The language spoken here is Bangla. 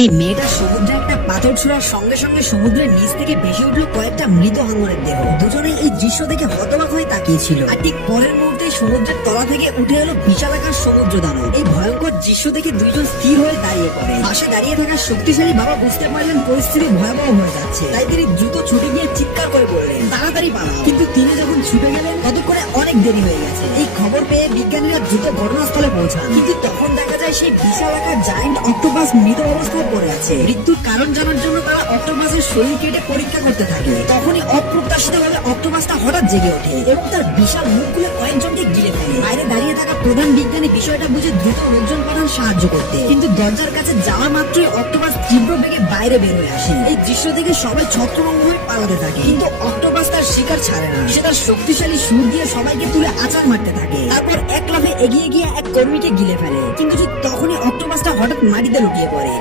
এই মেয়েটা সমুদ্রে একটা পাথর ছোড়ার সঙ্গে সঙ্গে সমুদ্রের নিচ থেকে ভেসে উঠলো কয়েকটা মৃত হাঙরের দেহ। দুজনে এই দৃশ্য দেখে হতবাক হয়ে তাকিয়েছিল। আর ঠিক পরের মুহূর্তে সমুদ্রের তলা থেকে উঠে এলো বিশালাকার সমুদ্র দানব। এই ভয়ঙ্কর দৃশ্য দেখে দুইজন স্থির হয়ে দাঁড়িয়ে পড়ে। পাশে দাঁড়িয়ে থাকা শক্তিশালী বাবা বুঝতে পারলেন পরিস্থিতি ভয়াবহ হয়ে যাচ্ছে, তাই তিনি দ্রুত ছুটে গিয়ে চিৎকার করে বললেন, তাড়াতাড়ি পালাও। কিন্তু তিনি যখন ছুটে গেলেন ততক্ষণে অনেক দেরি হয়ে গেছে। এই খবর পেয়ে বিজ্ঞানীরা দ্রুত ঘটনাস্থলে পৌঁছান, কিন্তু তখন দেখা যায় সেই বিশালাকার জায়ান্ট অক্টোপাস মৃত অবস্থায় পড়ে আছে। মৃত্যুর কারণ জানার জন্য তারা অক্টোপাসের শরীর কেটে পরীক্ষা করতে থাকে। তখনই অপ্রত্যাশিতভাবে অক্টোপাসটা হঠাৎ জেগে ওঠে এবং তার বিশাল মুখ খুলে কয়েকজনকে গিলে ফেলে। বাইরে দাঁড়িয়ে থাকা প্রধান বিজ্ঞানী বিষয়টা বুঝে দ্রুত লোকজন পাঠান সাহায্য করতে, কিন্তু দরজার কাছে যাওয়া মাত্রই অক্টোপাস তীব্র বেগে বাইরে বের হয়ে আসে। এই দৃশ্য দেখে সবাই ছত্রভঙ্গ হয়ে পালাতে থাকে, কিন্তু অক্টোপাস তার শিকার ছাড়ে না। সে তার শক্তিশালী সুর দিয়ে সবাইকে তুলে আছাড় মারতে থাকে। তারপর এক লাফে এগিয়ে গিয়ে এক কর্মীকে গিলে ফেলে, কিন্তু ঠিক তখনই অক্টোপাসটা হঠাৎ মাটিতে লুটিয়ে পড়ে।